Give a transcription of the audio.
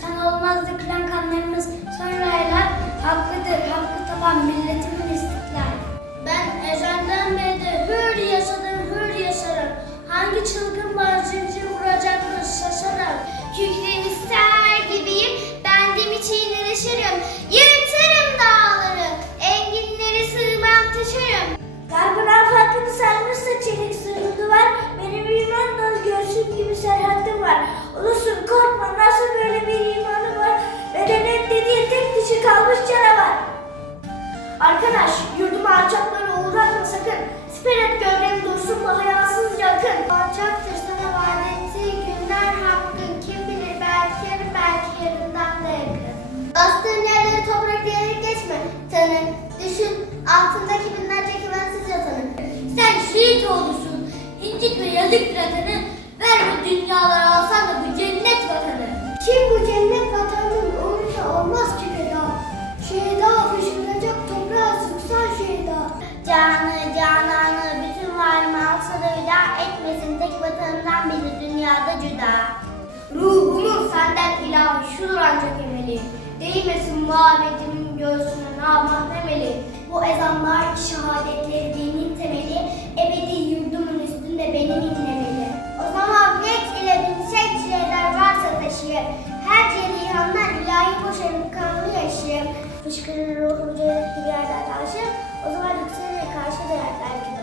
Sen olmazdı kıran kanlarımız sonra helal. Hakkıdır, hakkı tapan milletimin gövdeni dursun bu hayasız yakın. Alçaktır sana vaat ettiği günler hakkın. Kim bilir belki yarı belki yarından da yakın. Bastığın yerleri toprak diyerek geçme. Tanı, düşün, altındaki binlerce güvensiz yatanı. Sen şehit olursun, incitme yazık vatanı. Ver bu dünyaları alsan da bu cennet vatanı. Kim bu cennet vatanının uğruna olmaz ki feda. Şehida fışkıracak toprağa sıksan şehida. Canı, cananı, cüda. Ruhumun senden ilahi şudur ancak emeli. Değmesin muhabbetimin göğsüne namahremeli. Bu ezanlar şehadetleri dinin temeli. Ebedi yurdumun üstünde benim inlemeli. O zaman net ile binsek şeyler varsa taşıyı. Her cerihanlar ilahi boşanıp kanlı yaşayıp. Fışkırır ruhum cennet gibi yerden taşı. O zaman yükselir karşı değer belki